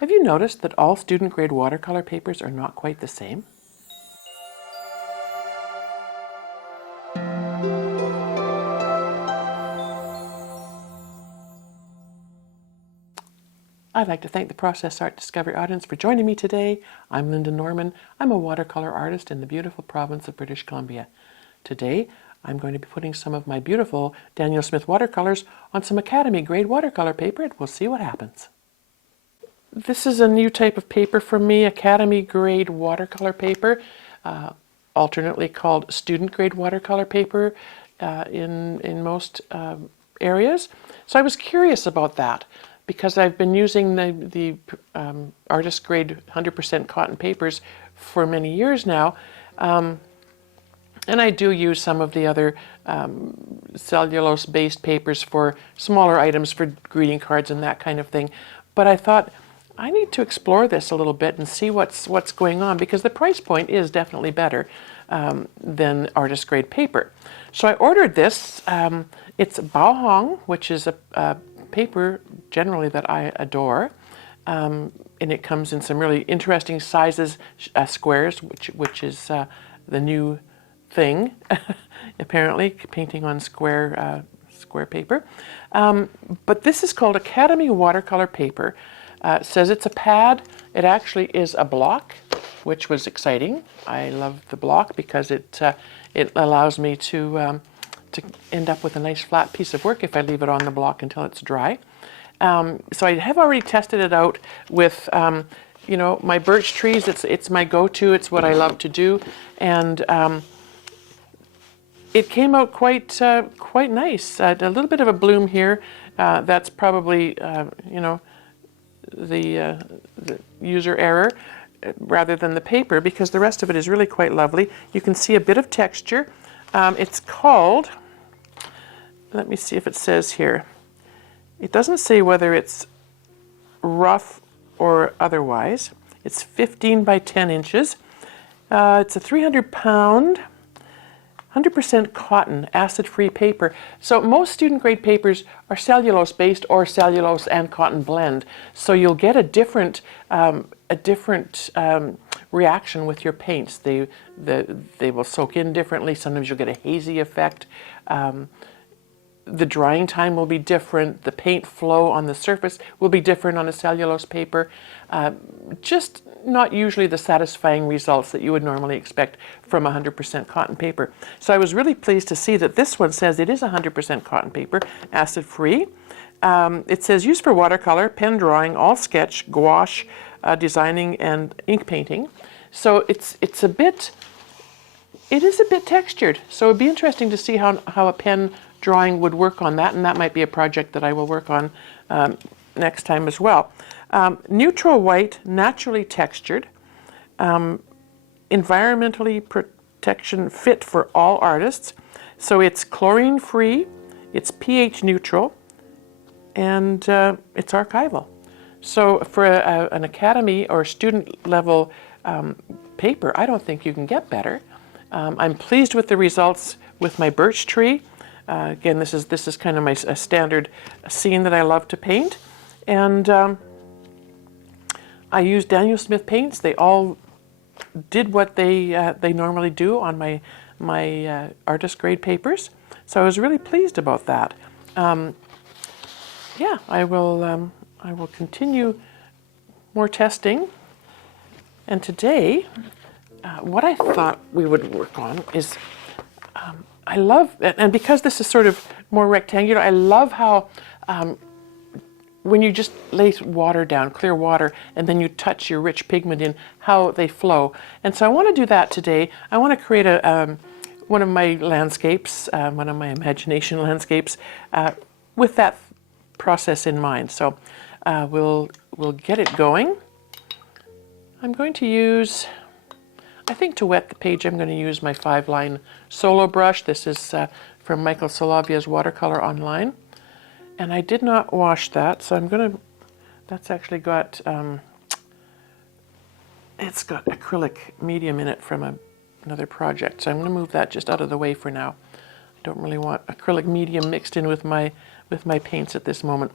Have you noticed that all student grade watercolor papers are not quite the same? I'd like to thank the Process Art Discovery audience for joining me today. I'm Lynda Norman. I'm a watercolor artist in the beautiful province of British Columbia. Today, I'm going to be putting some of my beautiful Daniel Smith watercolors on some Academy grade watercolor paper, and we'll see what happens. This is a new type of paper from me, Academy grade watercolor paper, alternately called student grade watercolor paper in most areas. So I was curious about that because I've been using the artist grade 100% cotton papers for many years now. And I do use some of the other cellulose-based papers for smaller items, for greeting cards and that kind of thing. But I thought, I need to explore this a little bit and see what's going on, because the price point is definitely better than artist grade paper. So I ordered this. It's Bao Hong, which is a paper generally that I adore. And it comes in some really interesting sizes, squares, which is the new thing, apparently, painting on square paper. But this is called Academy watercolor paper. It says it's a pad. It actually is a block, which was exciting. I love the block because it allows me to end up with a nice flat piece of work if I leave it on the block until it's dry. So I have already tested it out with you know, my birch trees. It's my go-to. It's what I love to do, and it came out quite nice. A little bit of a bloom here. That's probably you know, the user error rather than the paper, because the rest of it is really quite lovely. You can see a bit of texture. It's called, let me see if it says here. It doesn't say whether it's rough or otherwise. It's 15 by 10 inches. It's a 300-pound, 100% cotton, acid-free paper. So most student-grade papers are cellulose-based or cellulose and cotton blend. So you'll get a different reaction with your paints. They will soak in differently. Sometimes you'll get a hazy effect. The drying time will be different. The paint flow on the surface will be different on a cellulose paper. Just not usually the satisfying results that you would normally expect from 100% cotton paper. So I was really pleased to see that this one says it is 100% cotton paper, acid-free. It says used for watercolor, pen drawing, all sketch, gouache, designing, and ink painting. So it is a bit textured. So it'd be interesting to see how a pen drawing would work on that, and that might be a project that I will work on next time as well. Neutral white, naturally textured, environmentally protection fit for all artists. So it's chlorine free, it's pH neutral, and it's archival. So for an academy or student level paper, I don't think you can get better. I'm pleased with the results with my birch tree. Again, this is kind of my standard scene that I love to paint, and I use Daniel Smith paints. They all did what they normally do on my artist grade papers, so I was really pleased about that. Yeah, I will continue more testing, and today what I thought we would work on is. I love, and because this is sort of more rectangular, I love how when you just lay water down, clear water, and then you touch your rich pigment in, how they flow. And so I want to do that today. I want to create one of my landscapes, one of my imagination landscapes, with that process in mind. So we'll get it going. I'm going to use, I think to wet the page, I'm going to use my 5-line solo brush. This is from Michael Solovia's Watercolor Online. And I did not wash that, so I'm going to, that's actually got, it's got acrylic medium in it from another project. So I'm going to move that just out of the way for now. I don't really want acrylic medium mixed in with my paints at this moment.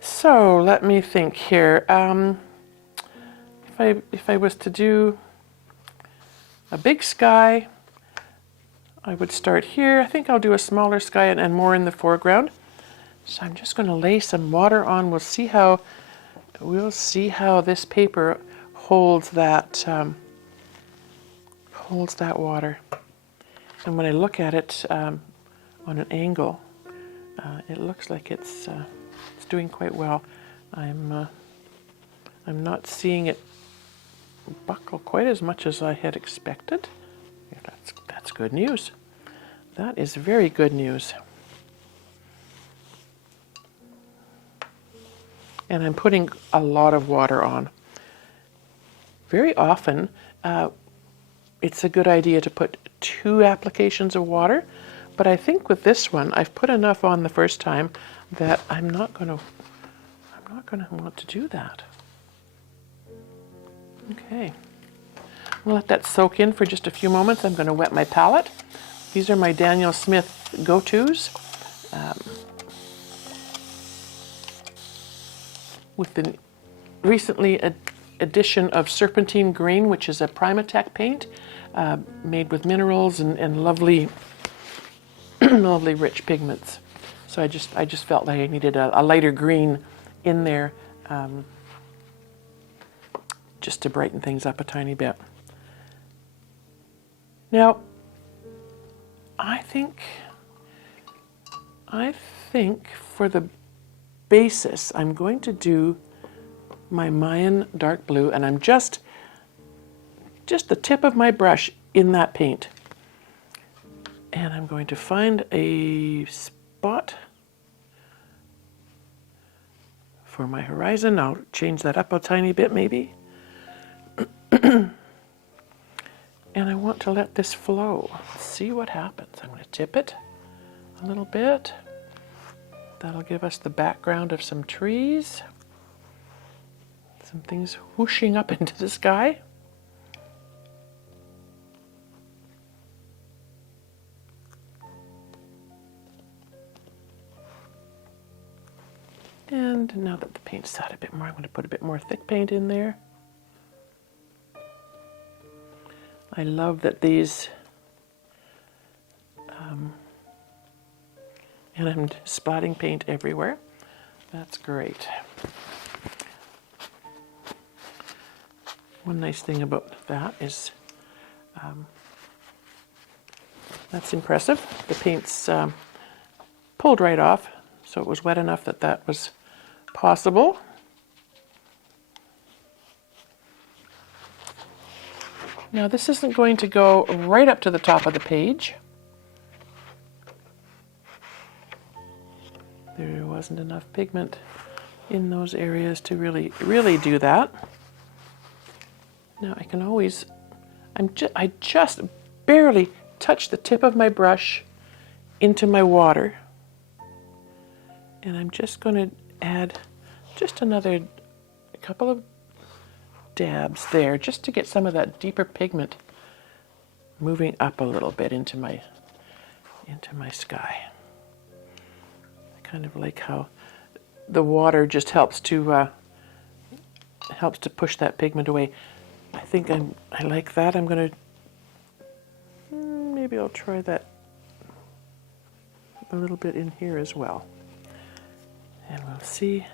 So let me think here. If I was to do a big sky, I would start here. I think I'll do a smaller sky and more in the foreground. So I'm just going to lay some water on. We'll see how this paper holds that water. And when I look at it on an angle, it looks like it's doing quite well. I'm not seeing it buckle quite as much as I had expected. Yeah, that's good news. That is very good news. And I'm putting a lot of water on. Very often, it's a good idea to put 2 applications of water, but I think with this one, I've put enough on the first time that I'm not going to want to do that. Okay. We'll let that soak in for just a few moments. I'm going to wet my palette. These are my Daniel Smith go-tos. With the recently addition of Serpentine Green, which is a Primatech paint made with minerals and lovely, lovely rich pigments. So I just felt like I needed a lighter green in there just to brighten things up a tiny bit. Now, I think for the basis, I'm going to do my Mayan dark blue, and I'm just the tip of my brush in that paint. And I'm going to find a spot for my horizon. I'll change that up a tiny bit maybe. And I want to let this flow. See what happens. I'm going to tip it a little bit. That'll give us the background of some trees. Some things whooshing up into the sky. And now that the paint's set a bit more, I'm going to put a bit more thick paint in there. I love that these, and I'm spotting paint everywhere. That's great. One nice thing about that is, that's impressive. The paint's pulled right off, so it was wet enough that that was possible. Now this isn't going to go right up to the top of the page. There wasn't enough pigment in those areas to really do that. Now I can always, I just barely touch the tip of my brush into my water. And I'm just going to add just a couple of dabs there, just to get some of that deeper pigment moving up a little bit into my sky. I kind of like how the water just helps to push that pigment away. I think I like that. I'm going to maybe I'll try that a little bit in here as well, and we'll see.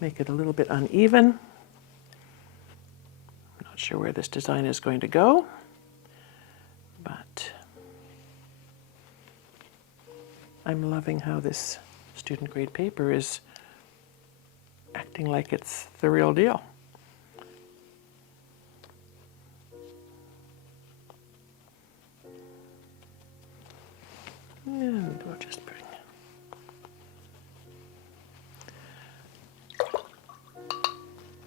Make it a little bit uneven. I'm not sure where this design is going to go, but I'm loving how this student grade paper is acting like it's the real deal. And we'll just bring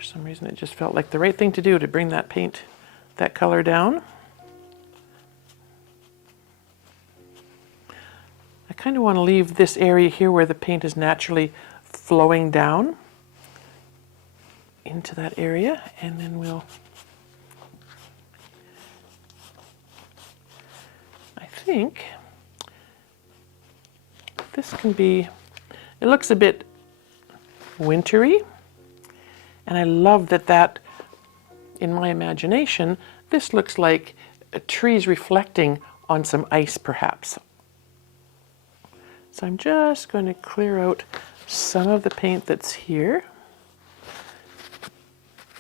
For some reason it just felt like the right thing to do to bring that paint, that color down. I kind of want to leave this area here where the paint is naturally flowing down into that area, and then I think this can be It looks a bit wintry, and I love that in my imagination, this looks like trees reflecting on some ice perhaps. So I'm just going to clear out some of the paint that's here.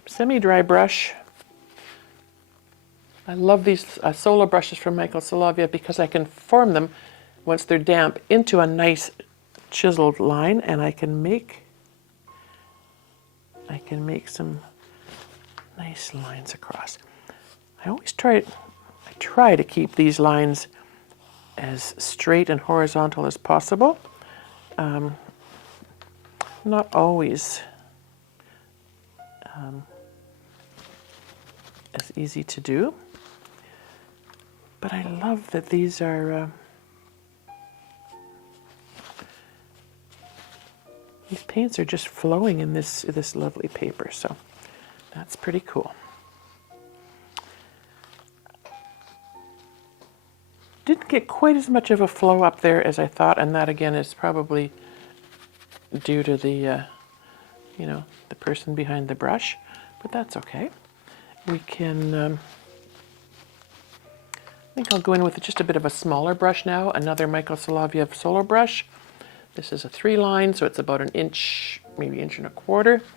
Semi-dry brush. I love these solo brushes from Michael Soloviev because I can form them once they're damp into a nice chiseled line, and I can make some nice lines across. I try to keep these lines as straight and horizontal as possible. Not always as easy to do, but I love that these are these paints are just flowing in this lovely paper, so that's pretty cool. Didn't get quite as much of a flow up there as I thought, and that again is probably due to the the person behind the brush, but that's okay. We can I think I'll go in with just a bit of a smaller brush now, another Michael Soloviev Solo brush. This is a 3-line, so it's about an inch, maybe 1.25 inches.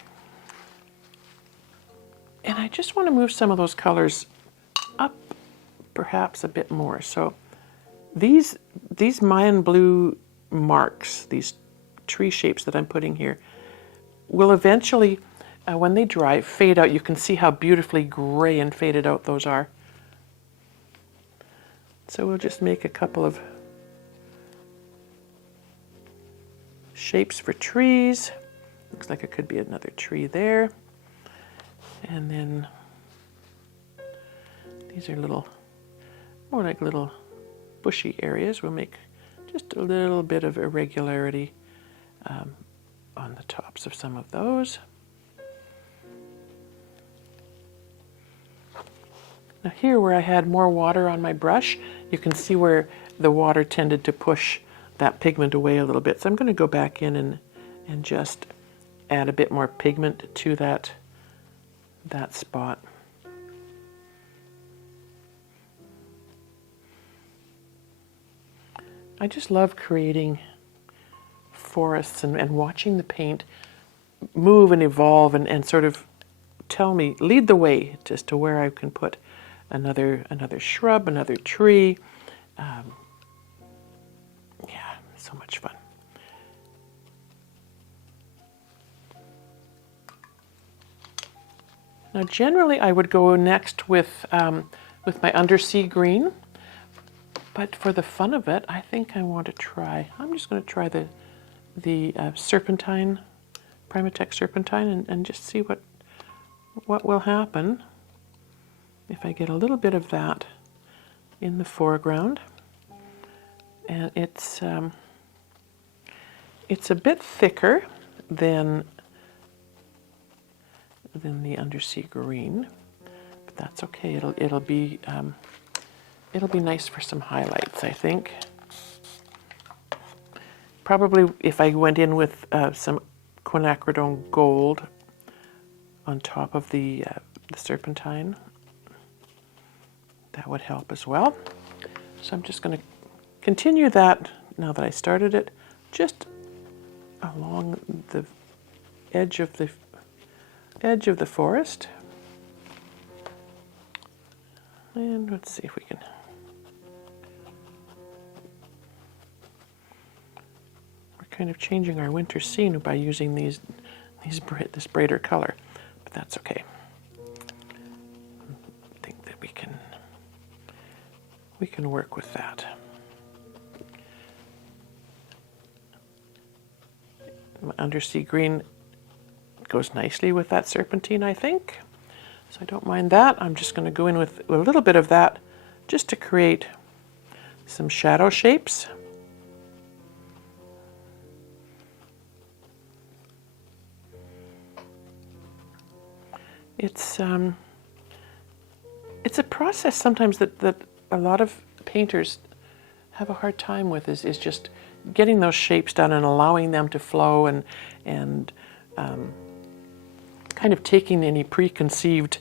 And I just want to move some of those colors up perhaps a bit more. So these Mayan blue marks, these tree shapes that I'm putting here, will eventually, when they dry, fade out. You can see how beautifully gray and faded out those are. So we'll just make a couple of shapes for trees. Looks like it could be another tree there. And then these are more like little bushy areas. We'll make just a little bit of irregularity on the tops of some of those. Now here where I had more water on my brush, you can see where the water tended to push that pigment away a little bit. So I'm going to go back in and just add a bit more pigment to that spot. I just love creating forests and watching the paint move and evolve and sort of lead the way as to where I can put another shrub, another tree. Yeah, so much fun. Now generally I would go next with my undersea green, but for the fun of it, I think I want to try, I'm just going to try the serpentine, Primatech serpentine, and just see what will happen if I get a little bit of that in the foreground. And it's a bit thicker than the undersea green, but that's okay. It'll be nice for some highlights, I think. Probably if I went in with some quinacridone gold on top of the serpentine, that would help as well. So I'm just going to continue that now that I started it, just along the edge of the forest. And let's see if we can. We're kind of changing our winter scene by using this brighter color, but that's okay. I think that we can work with that. My undersea green goes nicely with that serpentine, I think. So I don't mind that. I'm just going to go in with a little bit of that just to create some shadow shapes. It's a process sometimes that a lot of painters have a hard time with, is just getting those shapes done and allowing them to flow, and kind of taking any preconceived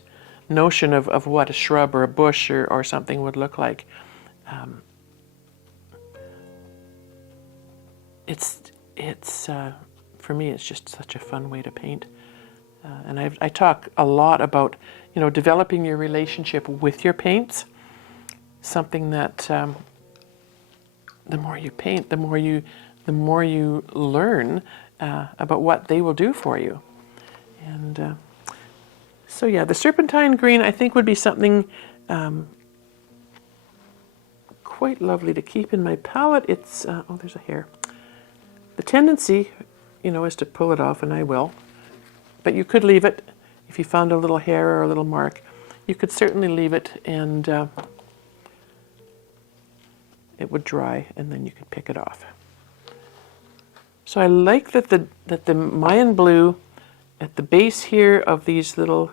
notion of what a shrub or a bush or something would look like. It's for me, it's just such a fun way to paint. And I talk a lot about, developing your relationship with your paints. Something that the more you paint, the more you learn about what they will do for you. And so yeah, the serpentine green I think would be something quite lovely to keep in my palette. It's oh, there's a hair. The tendency, is to pull it off, and I will. But you could leave it if you found a little hair or a little mark. You could certainly leave it, and it would dry, and then you could pick it off. So I like that the Mayan blue at the base here of these little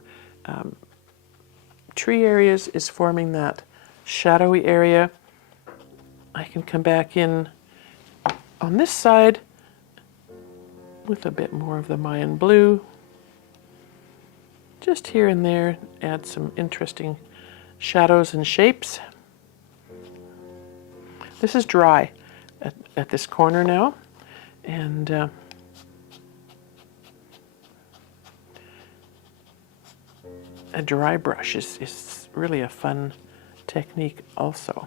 tree areas is forming that shadowy area. I can come back in on this side with a bit more of the Mayan blue. Just here and there, add some interesting shadows and shapes. This is dry at this corner now, and a dry brush is really a fun technique also.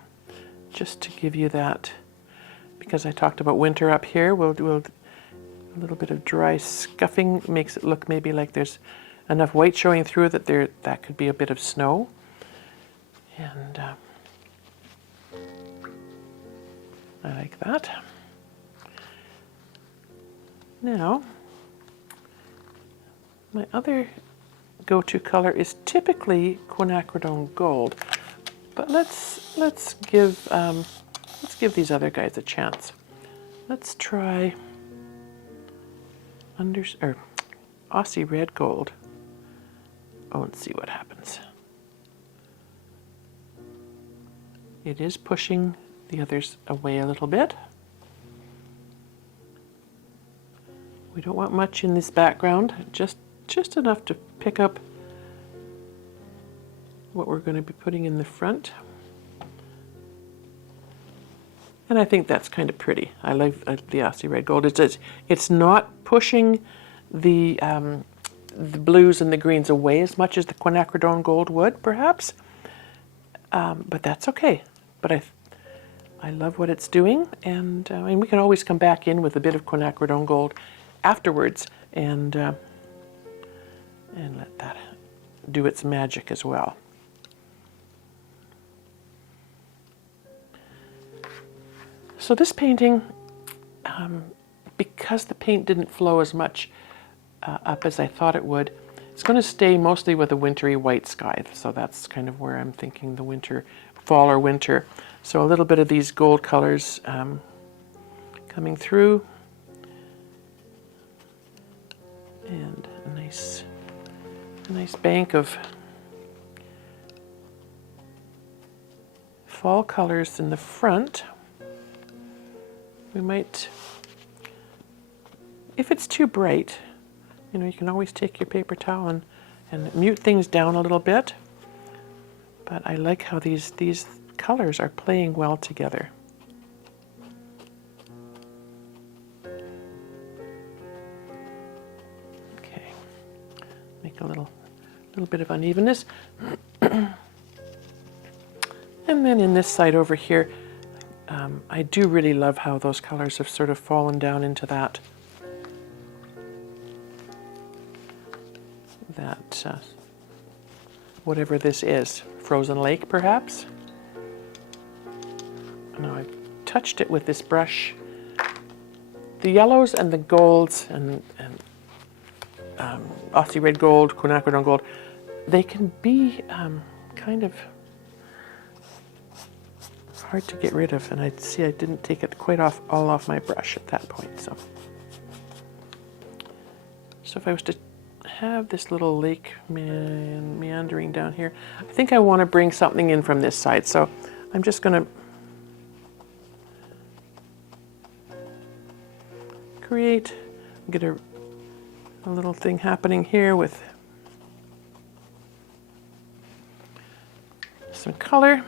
Just to give you that, because I talked about winter up here, we'll do a little bit of dry scuffing. Makes it look maybe like there's enough white showing through that could be a bit of snow. And I like that. Now, my other go-to color is typically quinacridone gold, but let's give these other guys a chance. Let's try Aussie red gold. Oh, and see what happens. It is pushing the others away a little bit. We don't want much in this background, just enough to pick up what we're going to be putting in the front. And I think that's kind of pretty. I like the Aussie red gold. It's not pushing the blues and the greens away as much as the quinacridone gold would, perhaps. But that's okay. But I love what it's doing, and we can always come back in with a bit of quinacridone gold afterwards, and let that do its magic as well. So this painting, because the paint didn't flow as much up as I thought it would, it's going to stay mostly with a wintry white sky. So that's kind of where I'm thinking the fall or winter. So a little bit of these gold colors coming through, and a nice bank of fall colors in the front. We might, if it's too bright, you can always take your paper towel and mute things down a little bit. But I like how these colors are playing well together. Okay, make a little bit of unevenness. And then in this side over here, I do really love how those colors have sort of fallen down into that whatever this is, frozen lake perhaps. Now I've touched it with this brush. The yellows and the golds and Aussie red gold, quinacridone gold, they can be kind of hard to get rid of, and I didn't take it quite all off my brush at that point. So if I was to have this little lake meandering down here, I think I want to bring something in from this side. So I'm just going to create, get a little thing happening here with some color.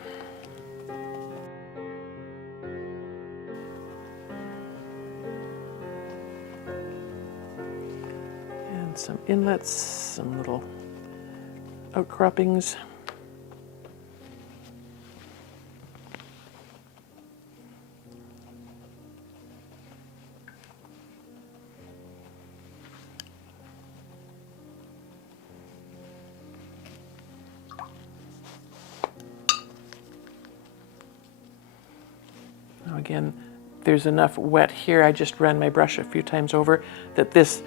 And some inlets, some little outcroppings. Now again, there's enough wet here. I just ran my brush a few times over that this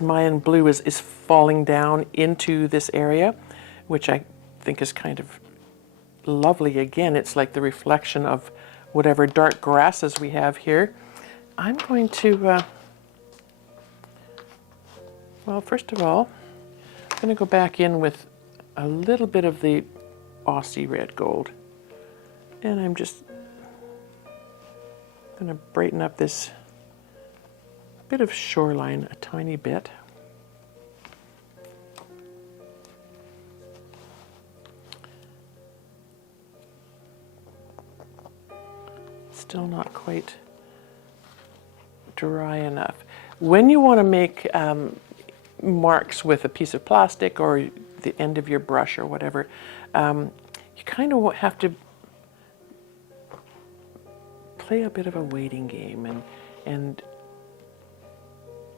Mayan blue is falling down into this area, which I think is kind of lovely. Again, it's like the reflection of whatever dark grasses we have here. I'm going to, well, first of all, I'm going to go back in with a little bit of the Aussie red gold. And I'm just going to brighten up this bit of shoreline a tiny bit. Still not quite dry enough. When you want to make marks with a piece of plastic or the end of your brush or whatever, you kind of have to play a bit of a waiting game, and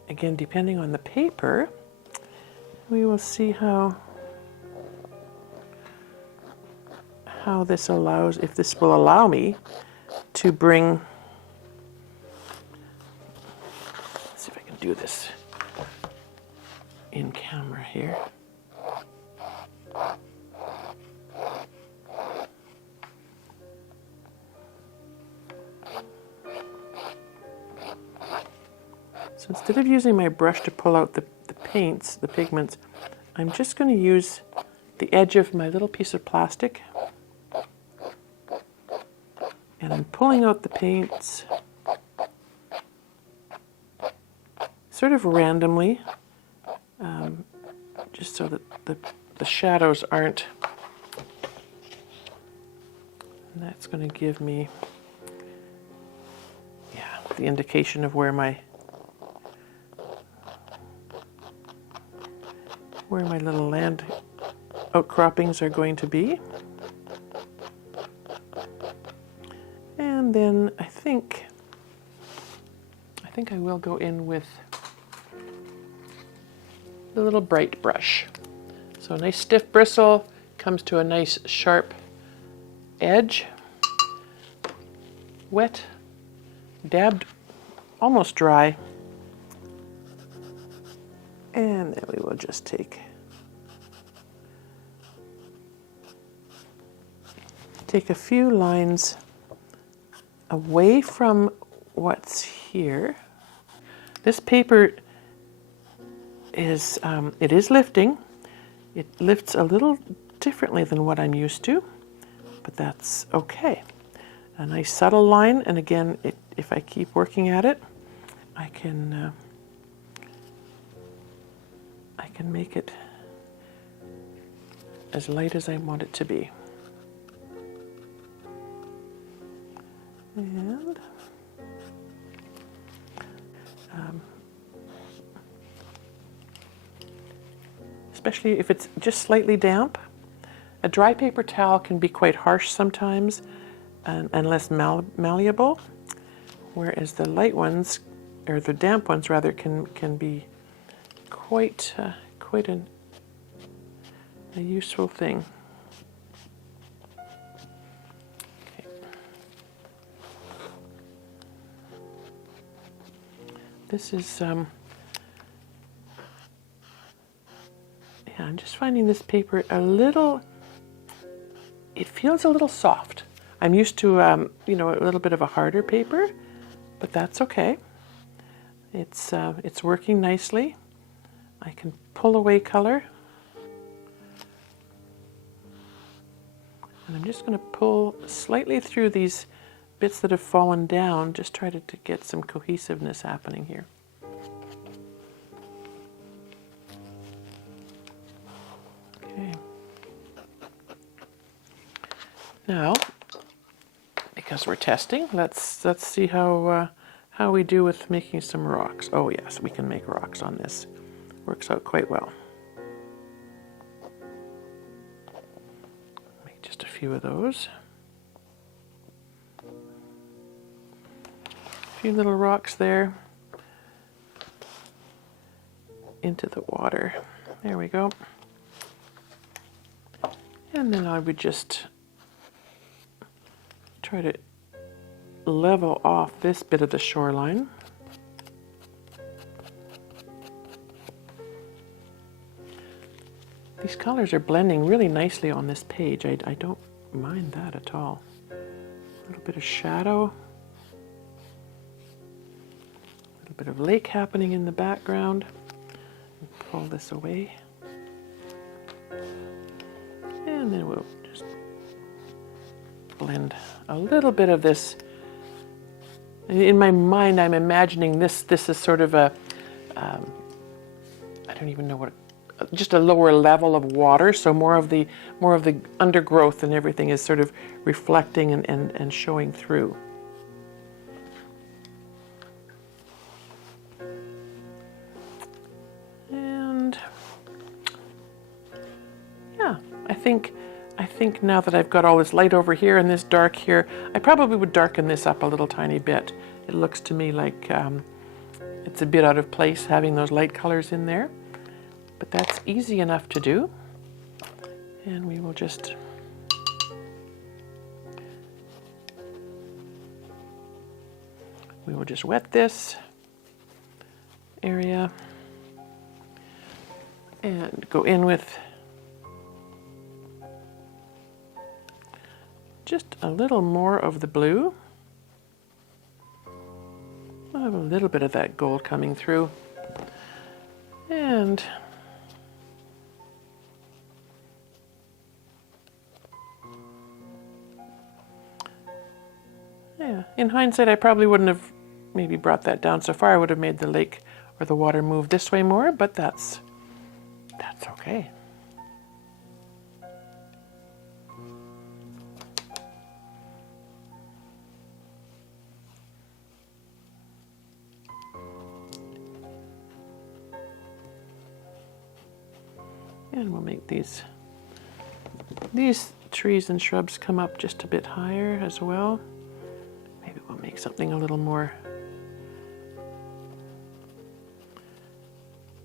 again, depending on the paper, we will see how this allows, if this will allow me to bring, let's see if I can do this in camera here. So instead of using my brush to pull out the paints, the pigments, I'm just going to use the edge of my little piece of plastic, and I'm pulling out the paints sort of randomly, just so that the shadows aren't, and that's going to give me, yeah, the indication of where my little land outcroppings are going to be. And then I think I will go in with the little bright brush. So a nice stiff bristle comes to a nice sharp edge, wet, dabbed, almost dry. And then we will just take a few lines away from what's here. This paper is, it is lifting. It lifts a little differently than what I'm used to, but that's okay. A nice subtle line, and again, if I keep working at it, I can make it as light as I want it to be. And especially if it's just slightly damp, a dry paper towel can be quite harsh sometimes and less malleable, whereas the light ones, or the damp ones rather, can be quite a useful thing. Okay. This is yeah, I'm just finding this paper a little, it feels a little soft. I'm used to you know, a little bit of a harder paper, but that's okay. It's working nicely. I can pull away color, and I'm just going to pull slightly through these bits that have fallen down, just try to get some cohesiveness happening here. Now, because we're testing, let's see how we do with making some rocks. Oh yes, we can make rocks on this. Works out quite well. Make just a few of those. A few little rocks there into the water. There we go. And then I would just try to level off this bit of the shoreline. These colors are blending really nicely on this page. I don't mind that at all. A little bit of shadow. A little bit of lake happening in the background. Pull this away. And then we'll just blend a little bit of this. In my mind, I'm imagining this is sort of a, I don't even know what, just a lower level of water, so more of the undergrowth and everything is sort of reflecting and showing through. And yeah, I think now that I've got all this light over here and this dark here, I probably would darken this up a little tiny bit. It looks to me like it's a bit out of place having those light colors in there, but that's easy enough to do. And we will just wet this area and go in with just a little more of the blue. I have a little bit of that gold coming through. And yeah, in hindsight, I probably wouldn't have maybe brought that down so far. I would have made the lake or the water move this way more, but that's okay. And we'll make these trees and shrubs come up just a bit higher as well. Maybe we'll make something a little more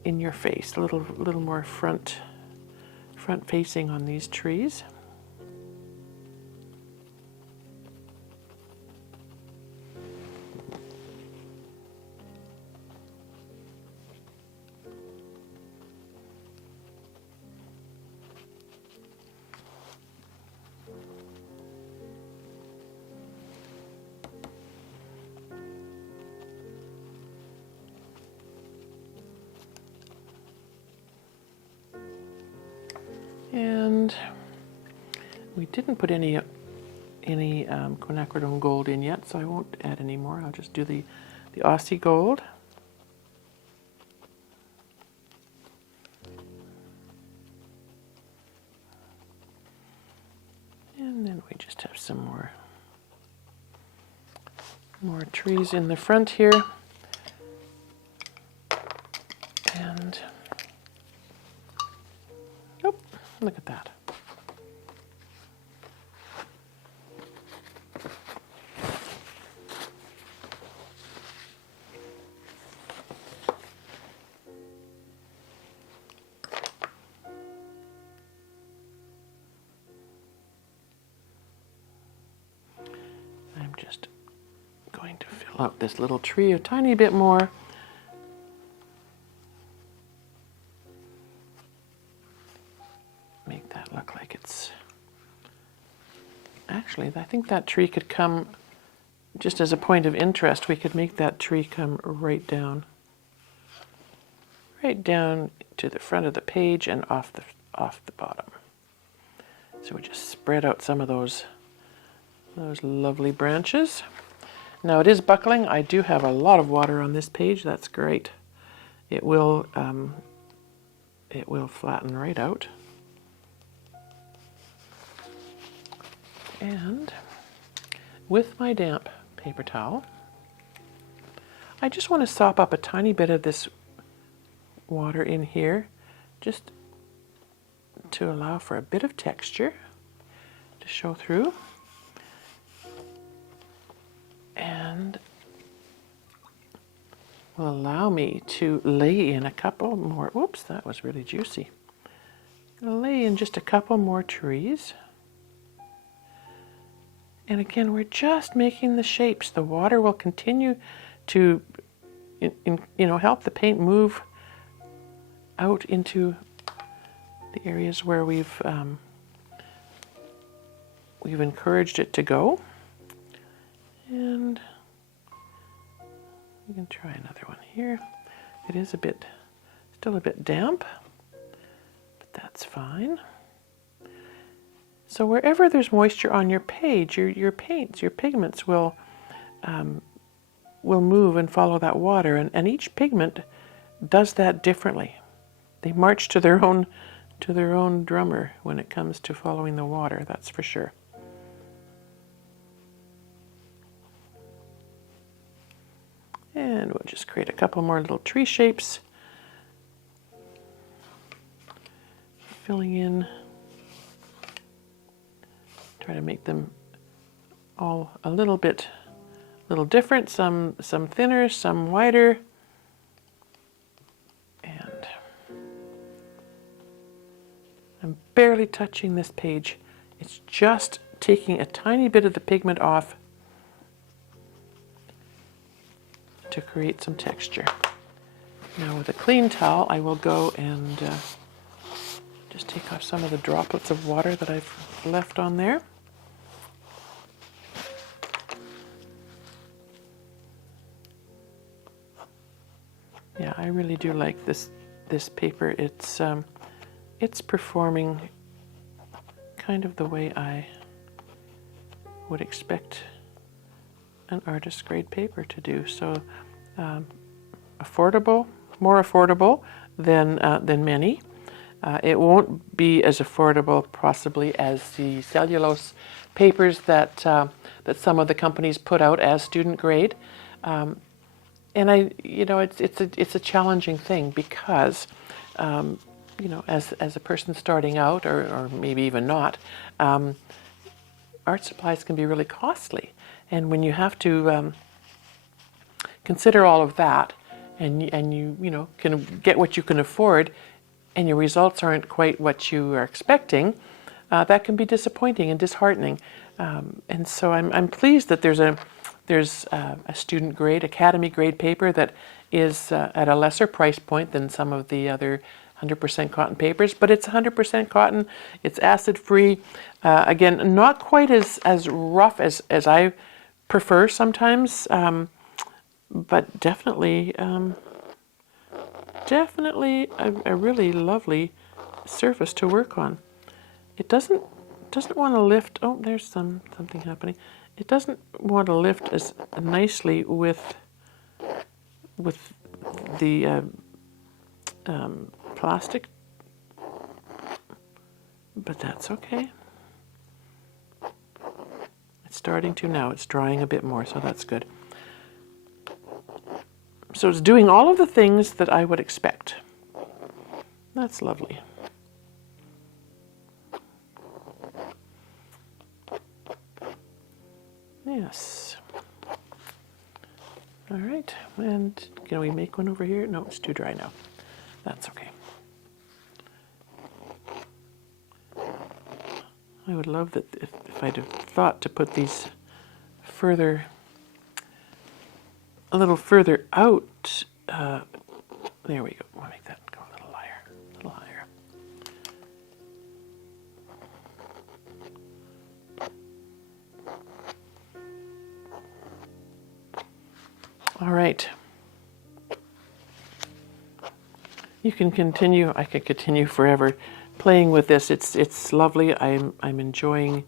in your face, a little more front facing on these trees. And we didn't put any quinacridone gold in yet, so I won't add any more. I'll just do the Aussie gold. And then we just have some more trees in the front here. And oh, look at that. I'm just going to fill out this little tree a tiny bit more. Make that look like it's... Actually, I think that tree could come, just as a point of interest, we could make that tree come right down to the front of the page and off the bottom. So we just spread out some of those lovely branches. Now it is buckling. I do have a lot of water on this page. That's great. It will flatten right out. And with my damp paper towel, I just want to sop up a tiny bit of this water in here, just to allow for a bit of texture to show through. And will allow me to lay in a couple more, whoops, that was really juicy. Lay in just a couple more trees. And again, we're just making the shapes. The water will continue to help the paint move out into the areas where we've encouraged it to go. And we can try another one here. It is still a bit damp, but that's fine. So wherever there's moisture on your page, your paints, your pigments will move and follow that water, and each pigment does that differently. They march to their own drummer when it comes to following the water, that's for sure. And we'll just create a couple more little tree shapes, filling in. Try to make them all a little different, some thinner, some wider. And I'm barely touching this page. It's just taking a tiny bit of the pigment off to create some texture. Now with a clean towel, I will go and just take off some of the droplets of water that I've left on there. Yeah, I really do like this paper. It's performing kind of the way I would expect an artist grade paper to do. So affordable, more affordable than many. It won't be as affordable possibly as the cellulose papers that some of the companies put out as student grade. And it's a challenging thing because, as a person starting out, or maybe even not, art supplies can be really costly. And when you have to consider all of that, and you can get what you can afford, and your results aren't quite what you are expecting, that can be disappointing and disheartening. And so I'm pleased that there's a student grade, academy grade paper that is at a lesser price point than some of the other 100% cotton papers, but it's 100% cotton, it's acid free. Again, not quite as rough as I prefer sometimes, but definitely a really lovely surface to work on. It doesn't want to lift. Oh, there's something happening. It doesn't want to lift as nicely with the plastic, but that's okay. It's starting to now. It's drying a bit more, so that's good. So it's doing all of the things that I would expect. That's lovely. Yes. All right, and can we make one over here? No, it's too dry now. That's okay. I would love that if I'd have thought to put these a little further out. There we go. We'll make that go a little higher. All right. You can continue. I could continue forever playing with this. It's lovely. I'm enjoying.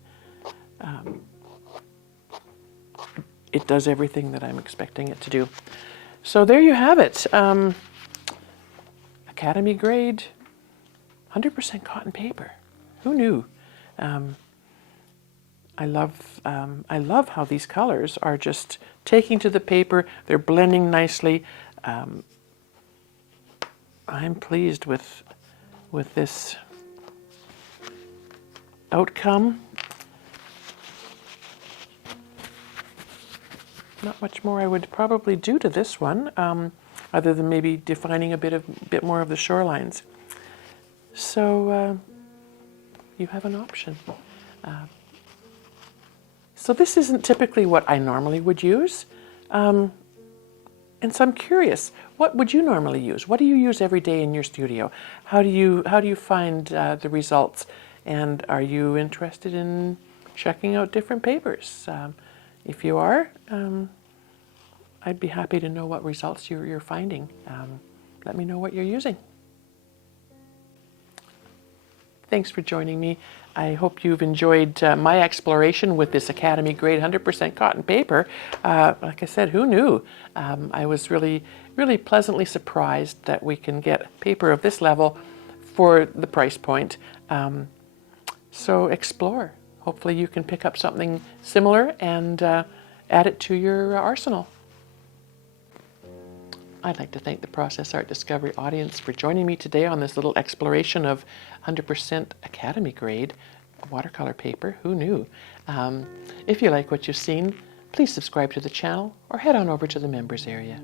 It does everything that I'm expecting it to do. So there you have it. Academy grade, 100% cotton paper. Who knew? I love how these colors are just taking to the paper. They're blending nicely. I'm pleased with this outcome. Not much more I would probably do to this one, other than maybe defining a bit more of the shorelines. So you have an option. So this isn't typically what I normally would use, and so I'm curious. What would you normally use? What do you use every day in your studio? How do you find the results? And are you interested in checking out different papers? If you are, I'd be happy to know what results you're finding. Let me know what you're using. Thanks for joining me. I hope you've enjoyed my exploration with this Academy grade 100% cotton paper. Like I said, who knew? I was really pleasantly surprised that we can get paper of this level for the price point. So explore. Hopefully you can pick up something similar and add it to your arsenal. I'd like to thank the Process Art Discovery audience for joining me today on this little exploration of 100% Academy grade watercolor paper. Who knew? If you like what you've seen, please subscribe to the channel or head on over to the members area.